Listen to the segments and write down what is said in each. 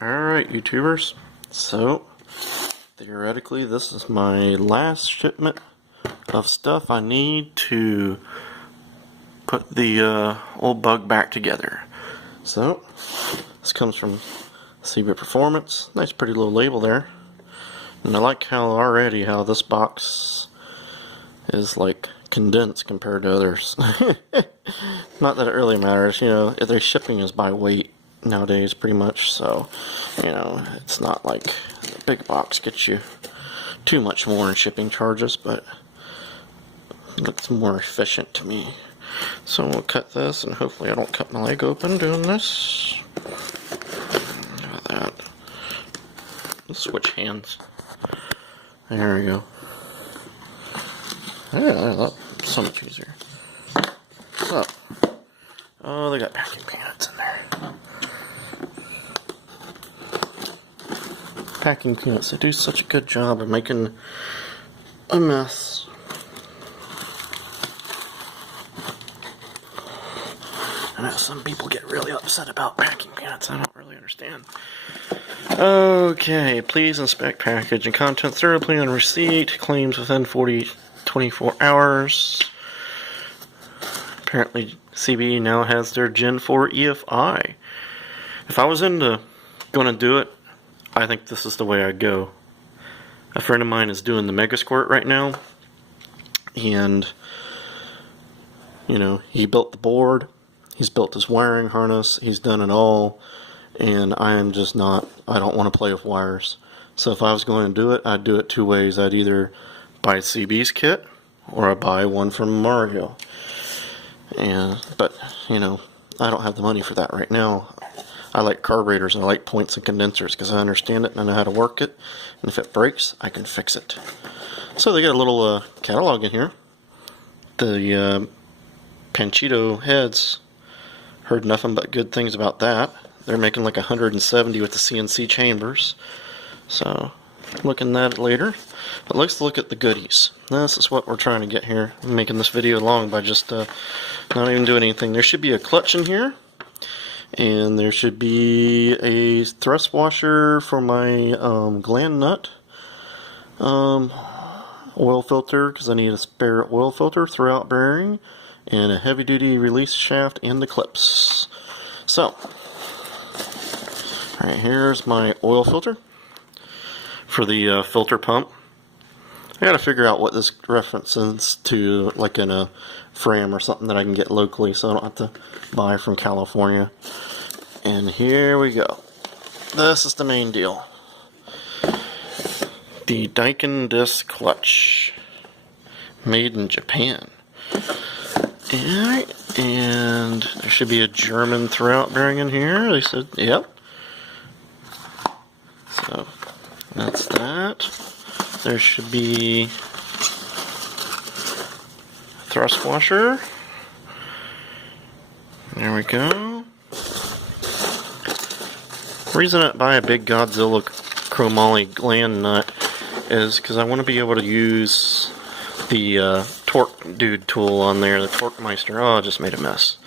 Alright, YouTubers. So, theoretically, this is my last shipment of stuff I need to put the old bug back together. So, this comes from CB Performance. Nice pretty little label there. And I like how this box is like condensed compared to others. Not that it really matters, you know, their shipping is by weight nowadays pretty much, so you know, it's not like a big box gets you too much more in shipping charges, but it looks more efficient to me. So we'll cut this, and hopefully I don't cut my leg open doing this. Look at that. Let's switch hands. There we go. Yeah, that's so much easier. So, oh, they got packing peanuts in there. Packing peanuts, they do such a good job of making a mess. I know some people get really upset about packing peanuts. I don't really understand. Okay, please inspect package and content thoroughly on receipt. Claims within 24 hours. Apparently, CB now has their Gen 4 EFI. If I was going to do it, I think this is the way I'd go. A friend of mine is doing the Mega Squirt right now, and you know, he built the board, he's built his wiring harness, he's done it all, and I am just not, I don't want to play with wires. So if I was going to do it, I'd do it two ways. I'd either buy CB's kit, or I'd buy one from Mario. But, you know, I don't have the money for that right now. I like carburetors and I like points and condensers because I understand it and I know how to work it. And if it breaks, I can fix it. So they got a little catalog in here. The Panchito heads, heard nothing but good things about that. They're making like 170 with the CNC chambers. So, looking at it later. But let's look at the goodies. This is what we're trying to get here. I'm making this video long by just not even doing anything. There should be a clutch in here. And there should be a thrust washer for my gland nut. Oil filter, because I need a spare oil filter, throughout bearing. And a heavy duty release shaft and the clips. So, alright, here's my oil filter for the filter pump. I gotta figure out what this references to, like in a frame or something that I can get locally so I don't have to buy from California. And here we go. This is the main deal. The Daikin disc clutch. Made in Japan. Alright, and there should be a German throwout bearing in here. They said, yep. So, that's that. There should be thrust washer. There we go. The reason I buy a big Godzilla chromoly gland nut is because I want to be able to use the Torque Dude tool on there, the Torque Meister. Oh, I just made a mess.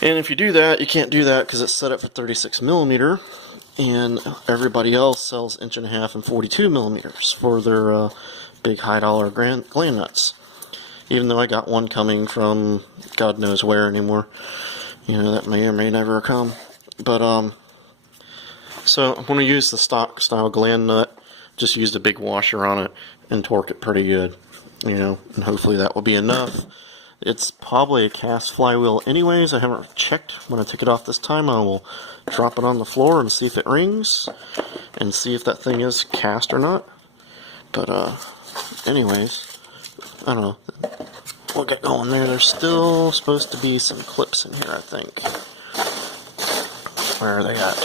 And if you do that, you can't do that because it's set up for 36mm. And everybody else sells 1.5" and 42mm for their big high dollar gland nuts. Even though I got one coming from God knows where anymore. You know, that may or may never come. But, so I'm going to use the stock style gland nut. Just use the big washer on it and torque it pretty good. You know, and hopefully that will be enough. It's probably a cast flywheel anyways. I haven't checked. When I take it off this time, I will drop it on the floor and see if it rings. And see if that thing is cast or not. But, anyways, I don't know. We'll get going there. There's still supposed to be some clips in here, I think. Where are they at?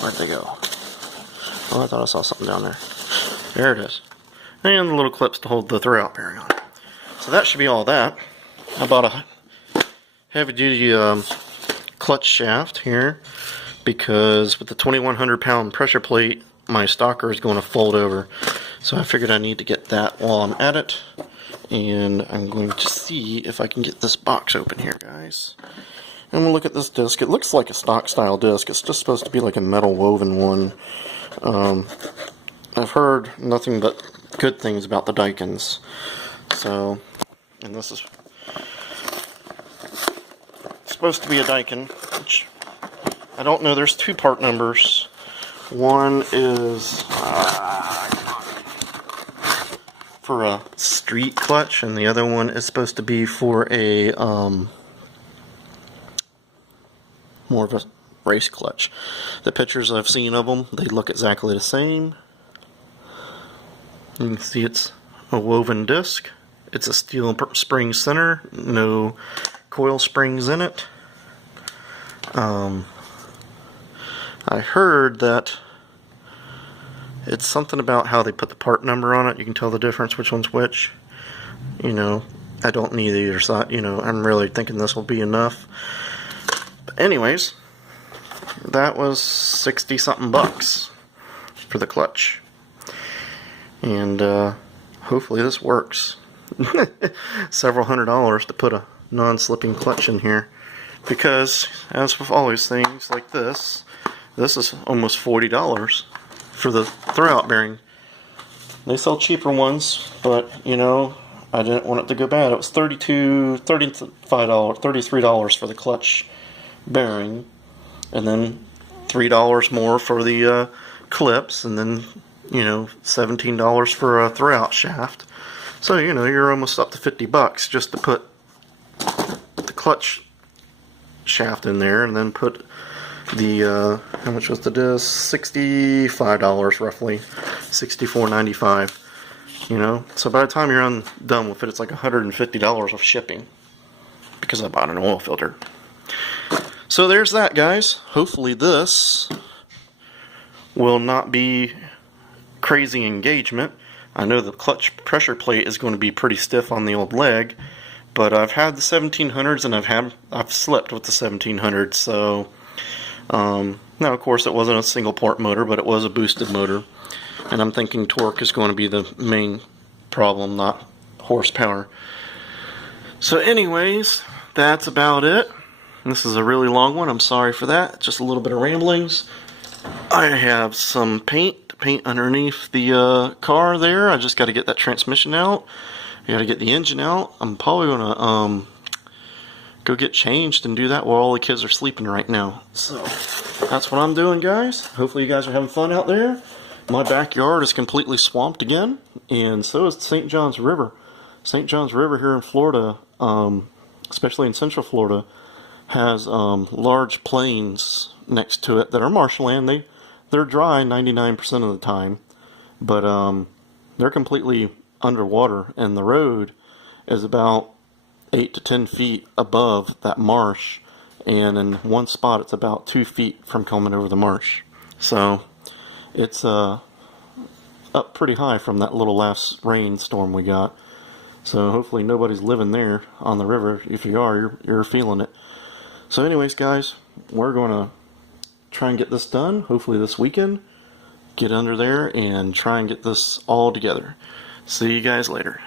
Where'd they go? Oh, I thought I saw something down there. There it is. And the little clips to hold the throwout bearing on. So that should be all that. I bought a heavy duty clutch shaft here because with the 2,100 pound pressure plate, my stalker is going to fold over. So I figured I need to get that while I'm at it. And I'm going to see if I can get this box open here, guys. And we'll look at this disc. It looks like a stock style disc. It's just supposed to be like a metal woven one. I've heard nothing but good things about the Daikins. So, and this is supposed to be a Daikin, which I don't know. There's two part numbers. One is for a street clutch, and the other one is supposed to be for a more of a race clutch. The pictures I've seen of them, they look exactly the same. You can see it's a woven disc. It's a steel spring center, no coil springs in it. I heard that it's something about how they put the part number on it. You can tell the difference which one's which. You know, I don't need either side. You know, I'm really thinking this will be enough. But anyways, that was 60 something bucks for the clutch. And hopefully this works. Several $100s to put a non-slipping clutch in here. Because, as with always things like this is almost $40 for the throwout bearing. They sell cheaper ones, but, you know, I didn't want it to go bad. It was $33 for the clutch bearing, and then $3 more for the clips, and then, you know, $17 for a throwout shaft. So, you know, you're almost up to 50 bucks just to put the clutch shaft in there, and then put the how much was the disc? $65 roughly, $64.95. You know, so by the time you're done with it, it's like $150 of shipping because I bought an oil filter. So there's that, guys. Hopefully this will not be crazy engagement. I know the clutch pressure plate is going to be pretty stiff on the old leg, but I've had the 1700s and I've slept with the 1700s. So now of course it wasn't a single port motor, but it was a boosted motor, and I'm thinking torque is going to be the main problem, not horsepower. So anyways, that's about it. This is a really long one. I'm sorry for that. Just a little bit of ramblings. I have some paint to paint underneath the car there. I just got to get that transmission out. I got to get the engine out. I'm probably going to go get changed and do that while all the kids are sleeping right now. So that's what I'm doing, guys. Hopefully you guys are having fun out there. My backyard is completely swamped again, and so is the St. Johns River. St. Johns River here in Florida, especially in Central Florida, has large plains next to it that are marshland. They're dry 99% of the time, but they're completely underwater, and the road is about 8 to 10 feet above that marsh, and in one spot it's about 2 feet from coming over the marsh. So it's up pretty high from that little last rainstorm we got. So hopefully nobody's living there on the river. If you are, you're feeling it. So anyways, guys, we're going to try and get this done, hopefully this weekend. Get under there and try and get this all together. See you guys later.